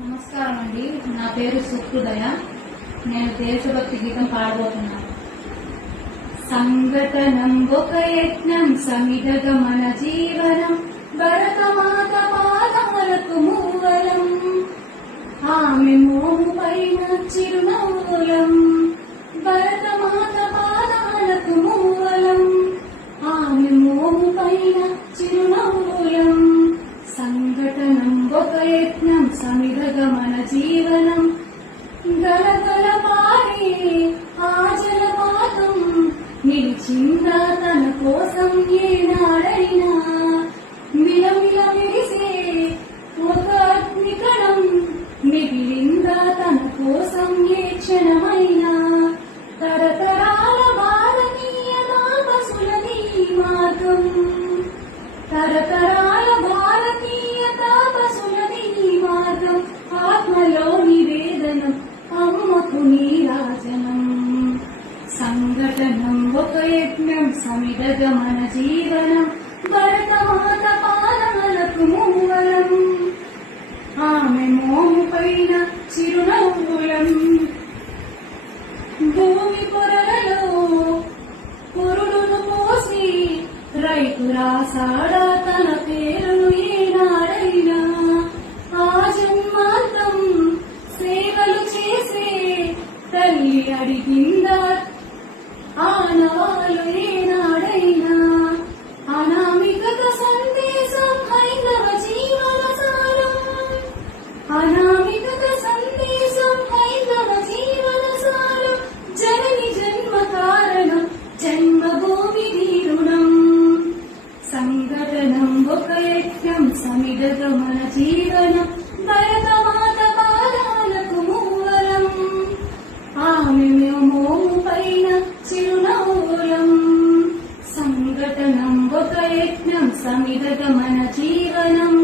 నమస్కారం అండి. నా పేరు సుకృదయ. నేను దేశభక్తి గీతం పాడబోతున్నాను. సంఘటనం ఒక యజ్ఞం సమిధగమన జీవనం భరతమాత పాదములకు మూవలం ఆమె మోము పైన చిరునవ్వులం భరతమాత పాదములకు మూవలం ఆమె మోము పైన చిరునవ్వులం సంఘటనం ఒక యజ్ఞం సమిధగమన జీవనం గలగల పారే ఆ జలపాతం నిలిచిందా తన కోసం ఏనాడైనా మిలమిల మెరిసే ఒక అగ్నికణం మిగిలిందా తన కోసం ఏ క్షణమైనా తరతరాల భారతీయ తాపసులది మార్గం తరతరాల భారతీయ తాపసులది మార్గం ఆత్మలో నివేదనం అమ్మకు నీరాజనం సంఘటనం ఒక యజ్ఞం సమిధగమన జీవనం భరతమాత పాదములకు మూవలం ఆమె మోము పైన చిరునవ్వులం భూమి పొరలలో పురుడును పోసి రైతు రాసాడా తన పేరును ఏనాడైనా ఆ జన్మాంతం సేవలు చేసే తల్లి అడిగిందా ఆనవాలు ఏనాడైనా అనామికత సందేశం హైందవ జీవన సారం అనామికత సందేశం హైందవ జీవన సారం జనని జన్మ కారణం జన్మభూమి రుణం సంఘటనం ఒక యజ్ఞం సమిధగమన జీవనం భరతమాత పాదాలకు మూవలం ఆమె మోము పైన చిరునవ్వులం సంఘటనం ఒక యజ్ఞం సమిధగమన జీవనం